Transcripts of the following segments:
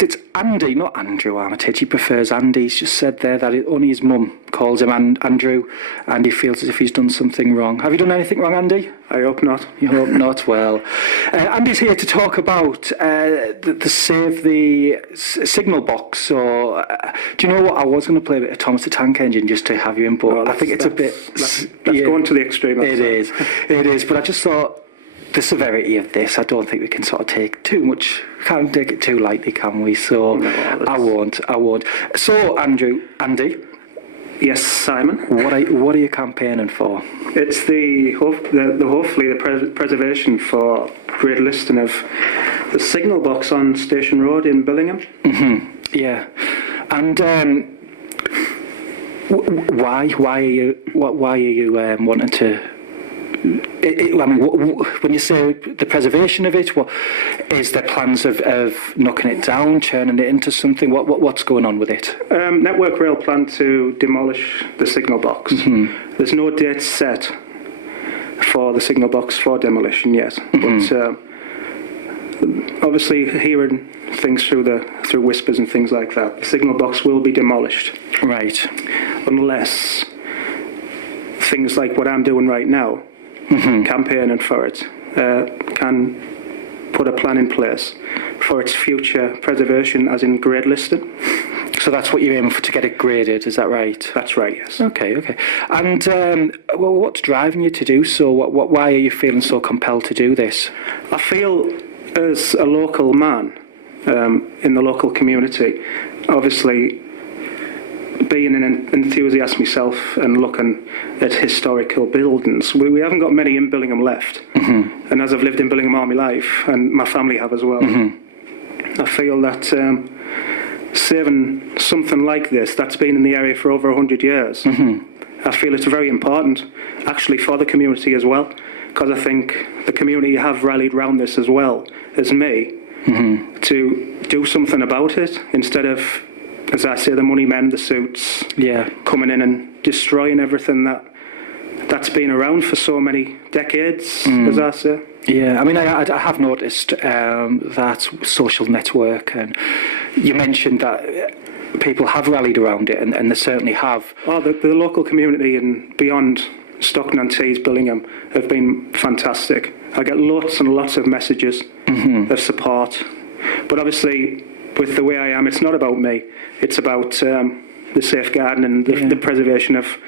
guest, it's Andy, not Andrew Armitage. He prefers Andy. He's just said there that only his mum calls him Andrew, and he feels as if he's done something wrong. Have you done anything wrong, Andy? I hope not. You hope not? Well, Andy's here to talk about the Save the Signal Box. So, do you know what? I was going to play a bit of Thomas the Tank Engine just to have you in, but I think it's a bit... That's going to the extreme. It is. But I just thought, the severity of this, I don't think we can sort of take too much, can't take it too lightly, can we? So no, I won't. So Andy. Yes, Simon. What are you campaigning for? It's hopefully the preservation for great listing of the signal box on Station Road in Billingham. Mm-hmm. Yeah, and why are you wanting to? When you say the preservation of it, what is there plans of knocking it down, turning it into something? What's going on with it? Network Rail plan to demolish the signal box. Mm-hmm. There's no date set for the signal box for demolition yet, but obviously hearing things through whispers and things like that, the signal box will be demolished. Right. Unless things like what I'm doing right now, campaigning for it, can put a plan in place for its future preservation, as in grade listing. So that's what you're aiming for, to get it graded, is that right? That's right, yes. Okay. And what's driving you to do so? Why are you feeling so compelled to do this? I feel, as a local man in the local community, obviously being an enthusiast myself and looking at historical buildings, we haven't got many in Billingham left. Mm-hmm. And as I've lived in Billingham all my life, and my family have as well, I feel that saving something like this that's been in the area for over 100 years, I feel it's very important, actually, for the community as well, because I think the community have rallied round this as well as me, to do something about it, instead of, as I say, the money men, the suits, coming in and destroying everything that's been around for so many decades, as I say. Yeah, I mean, I have noticed that social network, and you mentioned that people have rallied around it, and they certainly have. Oh, the local community and beyond Stockton-on-Tees, Billingham, have been fantastic. I get lots and lots of messages of support, but obviously, with the way I am, it's not about me. It's about the safeguarding and the preservation of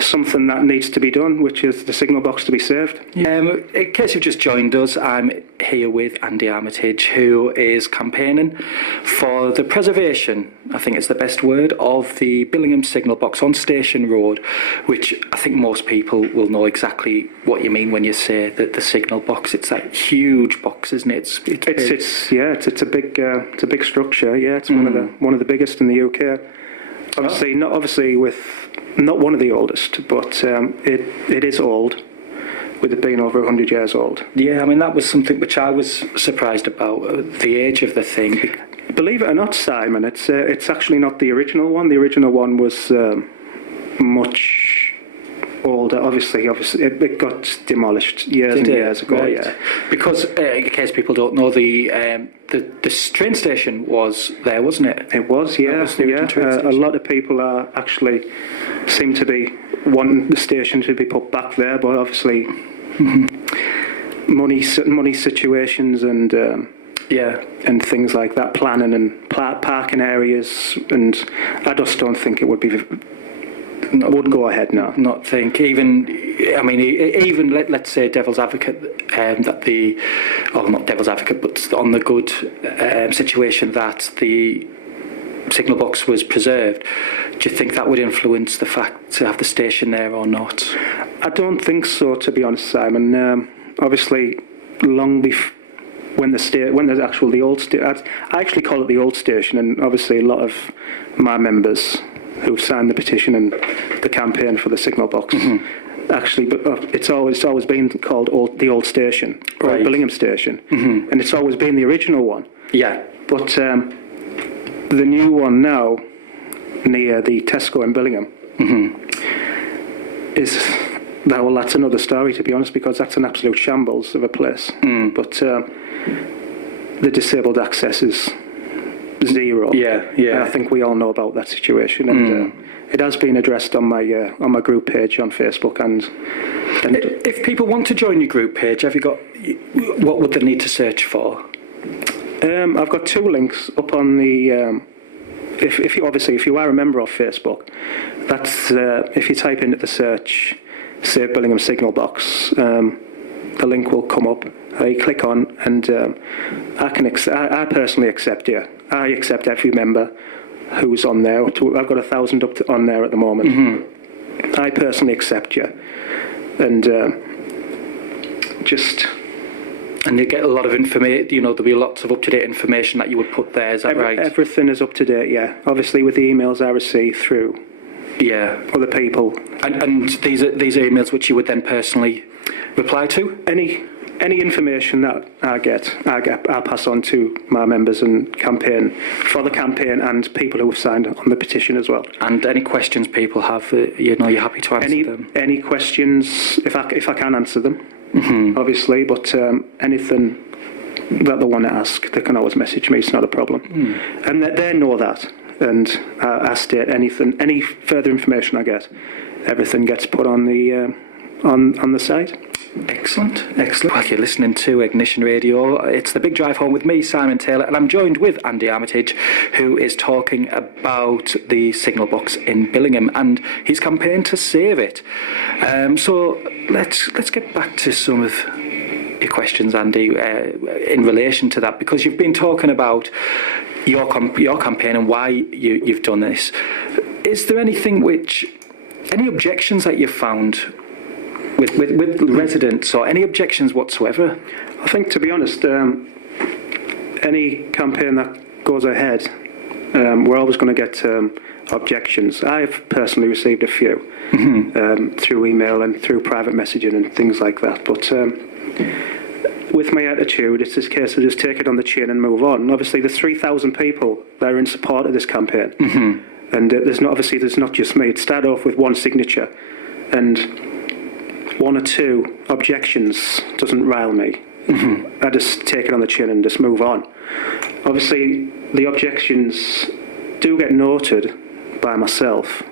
something that needs to be done, which is the signal box to be saved. In case you've just joined us, I'm here with Andy Armitage, who is campaigning for the preservation, I think it's the best word, of the Billingham Signal Box on Station Road, which I think most people will know exactly what you mean when you say that the signal box. It's that huge box, isn't it? It's a big structure. Yeah, it's one of the biggest in the UK. Obviously, not one of the oldest, but it is old, with it being over 100 years old. Yeah, I mean, that was something which I was surprised about, the age of the thing. Believe it or not, Simon, it's actually not the original one. The original one was much older. Obviously, it got demolished years and years ago. Right. Yeah, because in case people don't know, the train station was there, wasn't it? It was, yeah. A lot of people seem to be wanting the station to be put back there, but obviously money situations and and things like that, planning and parking areas, and I just don't think it would be. Wouldn't go ahead now. Not think. Even let's say devil's advocate, not devil's advocate, but on the good situation that the signal box was preserved. Do you think that would influence the fact to have the station there or not? I don't think so, to be honest, Simon. Obviously, long before. When there's the old station, I actually call it the old station, and obviously a lot of my members who signed the petition and the campaign for the signal box, actually, but it's always been called the old station, or Billingham Station, and it's always been the original one. Yeah. But the new one now, near the Tesco in Billingham, that's another story, to be honest, because that's an absolute shambles of a place. But the disabled access is zero. Yeah, yeah. And I think we all know about that situation, and it has been addressed on my group page on Facebook. And If people want to join your group page, have you got, what would they need to search for? I've got two links up on the. If you are a member of Facebook, that's if you type into the search, say Billingham Signal Box, the link will come up. You click on, and I personally accept you. I accept every member who's on there. I've got 1,000 on there at the moment. I personally accept you, and just. And you get a lot of information, there'll be lots of up-to-date information that you would put there, is that right? Everything is up to date, yeah. Obviously with the emails I receive through other people. And these are emails which you would then personally reply to? Any information that I'll pass on to my members and campaign, for the campaign, and people who have signed on the petition as well. And any questions people have, you're happy to answer them? Any questions, if I can answer them. Obviously, but anything that they want to ask, they can always message me. It's not a problem, and they know that. And I state any further information I get, everything gets put on the site. Excellent. Well, you're listening to Ignition Radio. It's the Big Drive Home with me, Simon Taylor, and I'm joined with Andy Armitage, who is talking about the signal box in Billingham and his campaign to save it. So let's get back to some of your questions, Andy, in relation to that, because you've been talking about your campaign and why you've done this. Is there any objections that you've found with residents, or any objections whatsoever? I think, to be honest, any campaign that goes ahead, we're always going to get objections. I've personally received a few through email and through private messaging and things like that. But with my attitude, it's this case of just take it on the chin and move on. And obviously, there's 3,000 people that are in support of this campaign, and there's not just me. It started off with one signature, and one or two objections doesn't rile me. I just take it on the chin and just move on. Obviously, the objections do get noted by myself.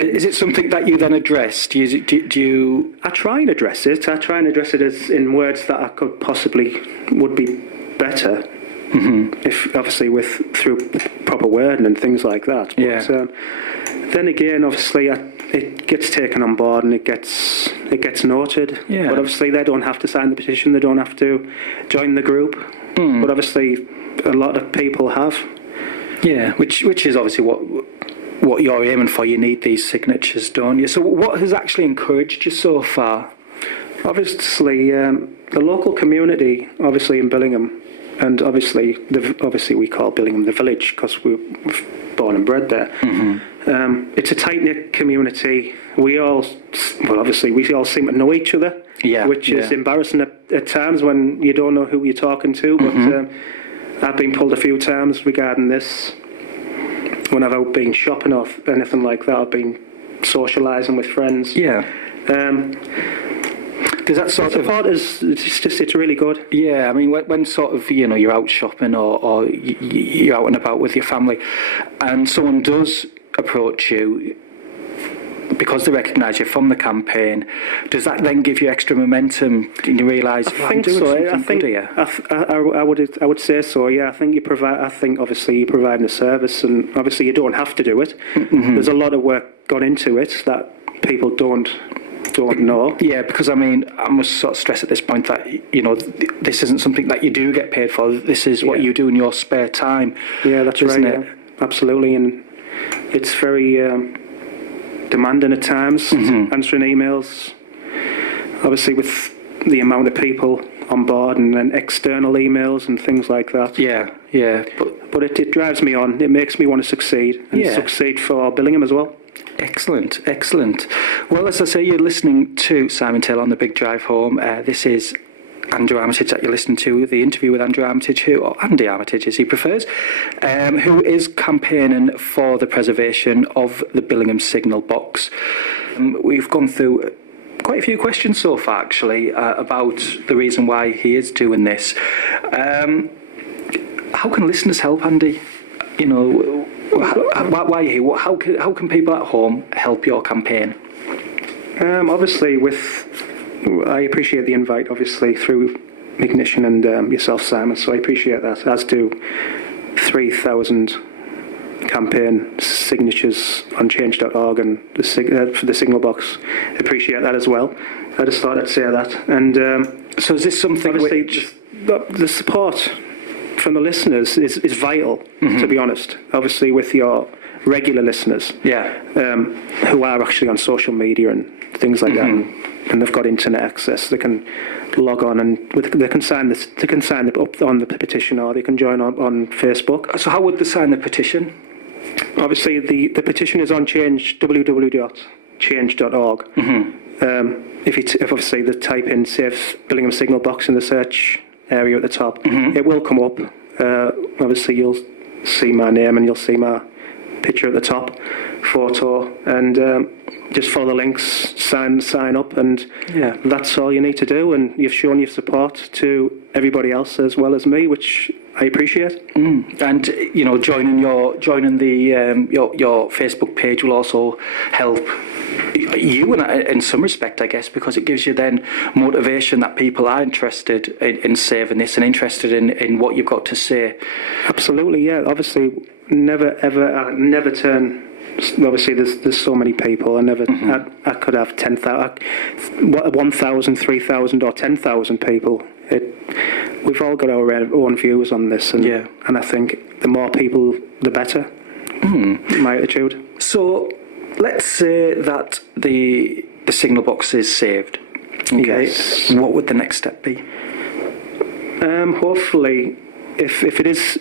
Is it something that you then address? Do you? I try and address it. I try and address it as in words that I could possibly would be better. If obviously through proper wording and things like that. But, then again, obviously, it gets taken on board and it gets noted. Yeah. But obviously, they don't have to sign the petition. They don't have to join the group. But obviously, a lot of people have. Yeah, which is obviously what you're aiming for. You need these signatures, don't you? So, what has actually encouraged you so far? Obviously, the local community, obviously in Billingham. And obviously we call Billingham the village because we were born and bred there. It's a tight-knit community. We all seem to know each other, which is embarrassing at times when you don't know who you're talking to. But I've been pulled a few times regarding this. When I've out been shopping or anything like that, I've been socialising with friends. Yeah. Does that sort of support it's really good. Yeah, I mean, when sort of you're out shopping or you're out and about with your family, and someone does approach you because they recognise you from the campaign, does that then give you extra momentum? And you realise I would say so. Yeah, I think obviously you're providing a service, and obviously you don't have to do it. There's a lot of work gone into it that people don't know. Yeah, because I mean, I must sort of stress at this point that this isn't something that you do get paid for. This is what you do in your spare time. Yeah, that's right. Yeah. Absolutely, and it's very demanding at times. Answering emails, obviously with the amount of people on board, and then external emails and things like that. Yeah. But it drives me on. It makes me want to succeed and succeed for Billingham as well. Excellent. Well, as I say, you're listening to Simon Taylor on the Big Drive Home. This is Andrew Armitage that you're listening to, the interview with Andrew Armitage, or Andy Armitage as he prefers, who is campaigning for the preservation of the Billingham Signal Box. We've gone through quite a few questions so far, actually, about the reason why he is doing this. How can listeners help, Andy? you know, why are you here? How can people at home help your campaign? Obviously, I appreciate the invite, obviously, through Ignition and yourself, Simon, so I appreciate that, as do 3,000 campaign signatures on change.org and for the Signal Box. Appreciate that as well. I just thought I'd say that. And so is this something obviously the support from the listeners is vital, to be honest. Obviously, with your regular listeners, who are actually on social media and things like that, and they've got internet access, they can log on and they can sign this. They can sign up on the petition, or they can join on Facebook. So how would they sign the petition? Obviously, the petition is on change, www.change.org. If obviously they type in Save Billingham Signal Box in the search area at the top, it will come up. Obviously, you'll see my name and you'll see my picture at the top, photo, and just follow the links, sign up, and that's all you need to do. And you've shown your support to everybody else as well as me, which I appreciate. And you know, joining your Facebook page will also help you in some respect, I guess, because it gives you then motivation that people are interested in saving this and interested in what you've got to say. Absolutely, yeah. Obviously, never turn. Obviously, there's so many people. I could have 10,000, 1,000, 3,000, or 10,000 people. We've all got our own views on this, and I think the more people, the better. My attitude. So, let's say that the signal box is saved. Okay. Yes. What would the next step be? Hopefully, if it is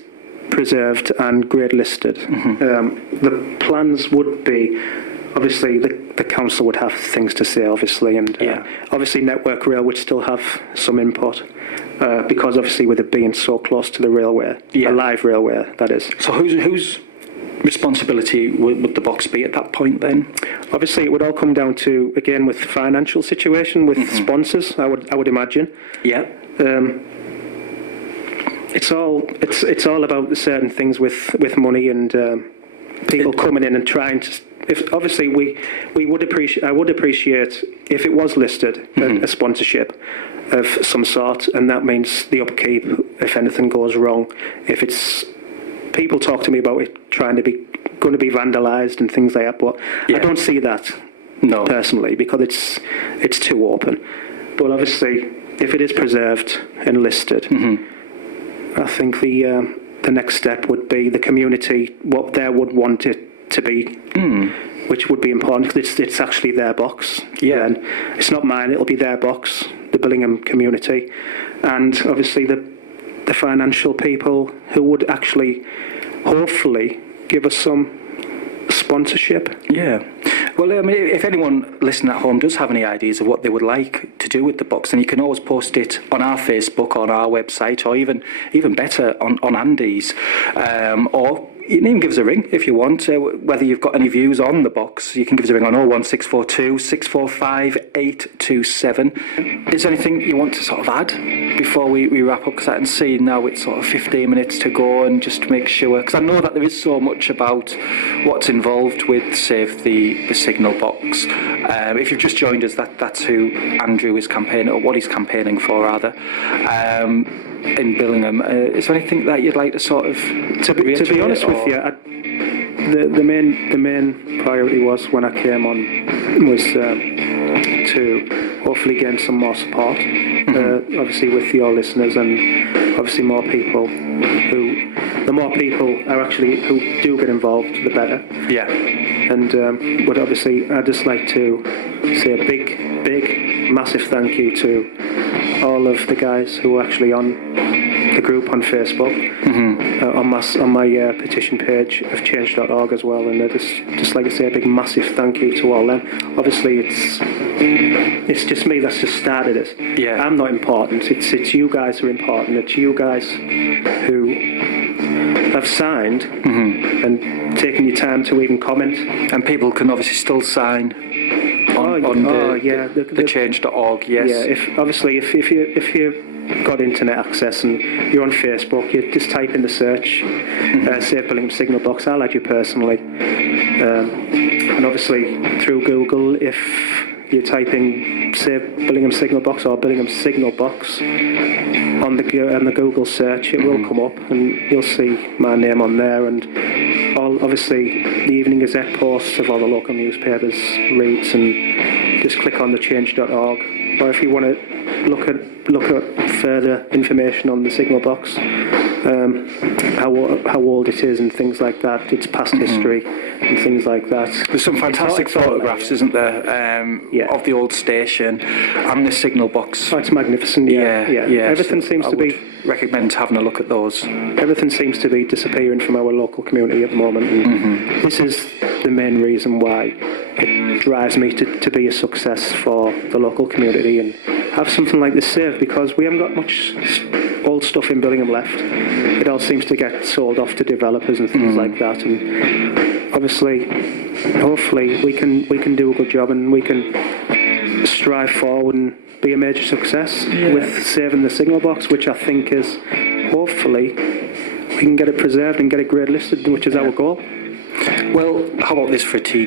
preserved and grade listed, the plans would be, obviously the council would have things to say, obviously, and obviously Network Rail would still have some input, because obviously with it being so close to the railway, a live railway, that is. So whose responsibility would the box be at that point then? Obviously it would all come down to, again, with financial situation, with sponsors, I would imagine. Yeah. It's all about certain things with money and people coming in and trying to. If obviously I would appreciate if it was listed a sponsorship of some sort, and that means the upkeep if anything goes wrong. If it's people talk to me about it going to be vandalised and things like that, but I don't see that personally, because it's too open. But obviously, if it is preserved and listed. I think the next step would be the community, what they would want it to be, which would be important, because it's actually their box. Yeah. And it's not mine, it'll be their box, the Billingham community. And obviously the financial people who would actually, hopefully, give us some sponsorship. Yeah. Well, I mean, if anyone listening at home does have any ideas of what they would like to do with the box, then you can always post it on our Facebook, on our website, or even better, on Andy's. Or you can even give us a ring if you want. Whether you've got any views on the box, you can give us a ring on 01642 645 827. Is there anything you want to sort of add before we wrap up? Because I can see now it's sort of 15 minutes to go, and just to make sure, because I know that there is so much about what's involved with Save the Signal Box. If you've just joined us, that's who Andrew is campaigning, or what he's campaigning for rather, in Billingham. Is there anything that you'd like to sort of to be honest with you, the main priority was when I came on was to hopefully gain some more support, obviously with your listeners, and obviously more people the more people are actually who do get involved, the better. Yeah. And but obviously I'd just like to say a big, massive thank you to all of the guys who are actually on the group on Facebook, on my petition page of change.org as well, and I just like to say a big massive thank you to all them. Obviously it's just me that's just started it. Yeah. I'm not important. It's you guys who are important. It's you guys who have signed and taken your time to even comment. And people can obviously still sign the change.org, yes. Yeah, if you got internet access and you're on Facebook, you just type in the search, say Billingham Signal Box. I'll add you personally. And obviously through Google, if you type in, say, Billingham Signal Box or Billingham Signal Box on the Google search, it will come up and you'll see my name on there, and obviously the Evening Gazette posts of all the local newspapers, reads, and just click on the change.org. Or if you want to look at further information on the Signal Box, how old it is and things like that, its past history and things like that. There's some fantastic photographs, isn't there, of the old station and the Signal Box. Oh, it's magnificent. Yeah. Everything seems to be. Recommend having a look at those. Everything seems to be disappearing from our local community at the moment, and this is the main reason why it drives me to be a success for the local community and have something like this saved, because we haven't got much old stuff in Billingham left. It all seems to get sold off to developers and things like that, and obviously, hopefully, we can do a good job and we can strive forward and be a major success with saving the Signal Box, which I think is, hopefully, we can get it preserved and get it grade listed, which is our goal. Well, how about this for a tea?